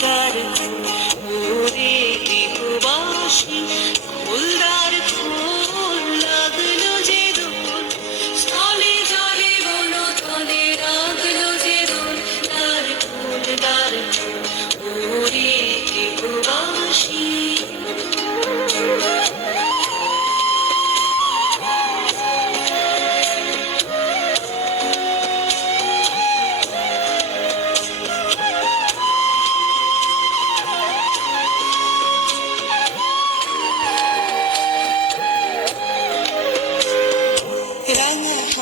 got it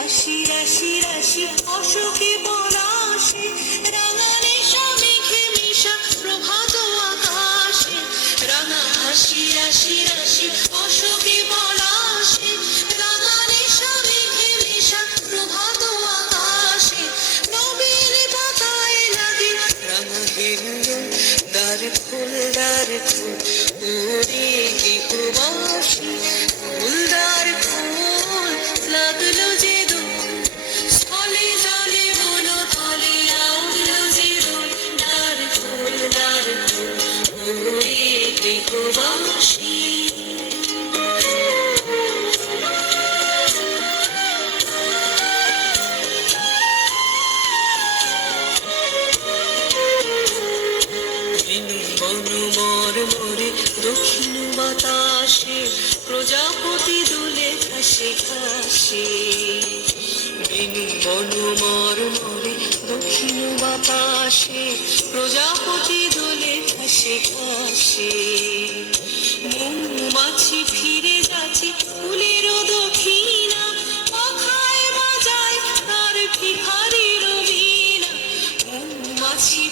রাশি রাশি রাশি অসুখে বনাশে রাঙা নেশা মেঘে মিশা প্রভাত আকাশে। রাঙা হাসি রাশি রাশি অসুখে বনাশে রাঙা নেশা মেঘে মিশা প্রভাত আকাশে। নবীর পাতায় লাগে রাঙা হেলুম দ্বার ফুল দ্বার ফুল মর মরে দক্ষিণ বাতাসে প্রজাপতি দুলে খাসে খাসে বেনু বনু মর মরে দক্ষিণ বাতাসে প্রজাপতি দুলে খাসে খাসে মৌমাছি ফিরে যাচ্ছে ফুলের দক্ষিণা, পাখায় বাজায় তার ভিখারির মৌমাছি